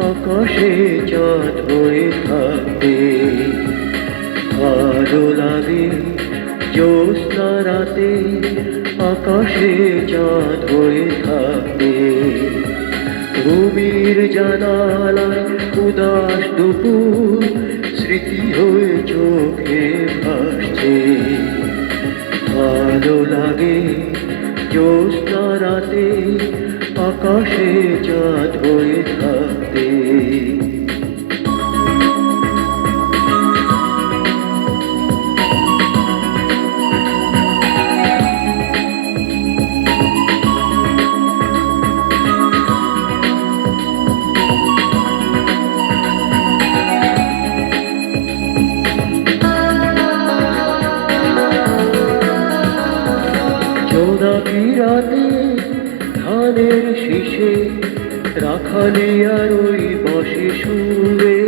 আকাশে চাঁদ হয়ে থাকতে ভালো লাগে জ্যোৎস্না রাতে, আকাশে চাঁদ হয়ে থাকতে রুমির জানালায় উদাস দুপুর, স্মৃতি হয়ে চোখে আকাশে চাঁদ হয়ে থাকতে শীষে রাখালি আর ওই বসে শুয়ে।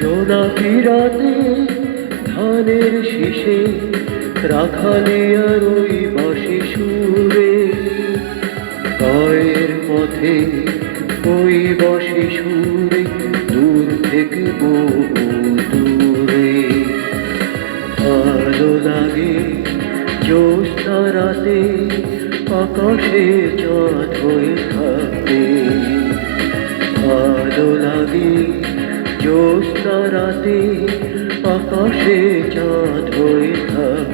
জোনাকি রাতে ধানের শীষে রাখালি আর ওই বসে শুয়ে। গায়ের পথে ওই বসে সুরে জ্যোৎস্না রাতে আকাশে চাঁদ হয়ে থাকতে ভালো লাগে জ্যোৎস্না রাতে আকাশে চাঁদ হয়ে থাকতে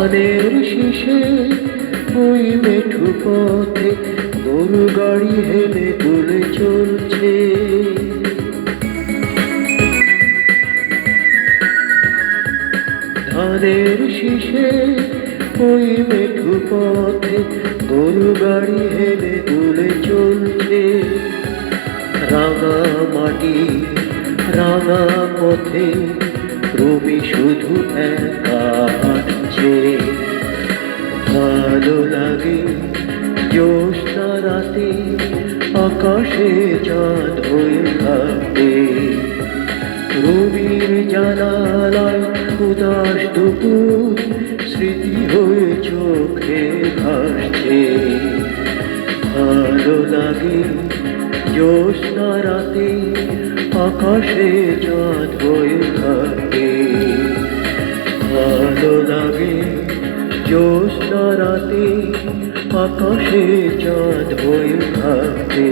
ধানের শীষে ওই মেঠু পথে গরু গাড়ি হেলে দুলে চলছে। ধানের শীষে ওই মেঠু পথে গরু গাড়ি হেলে দুলে চলছে। রাঙা মাটি, রাঙা পথে রবি শুধু একা আকাশে চাঁদ হয়ে থাকতে রবির জানালায় উদাস দুপুর, স্মৃতি হয়ে চোখে ভাসছে। ভালো লাগে জ্যোৎস্না রাতে আকাশে চাঁদ হয়ে থাকে। ভালো লাগে জ্যোৎস্না রাতে আকাশে চাঁদ হয়ে থাকে।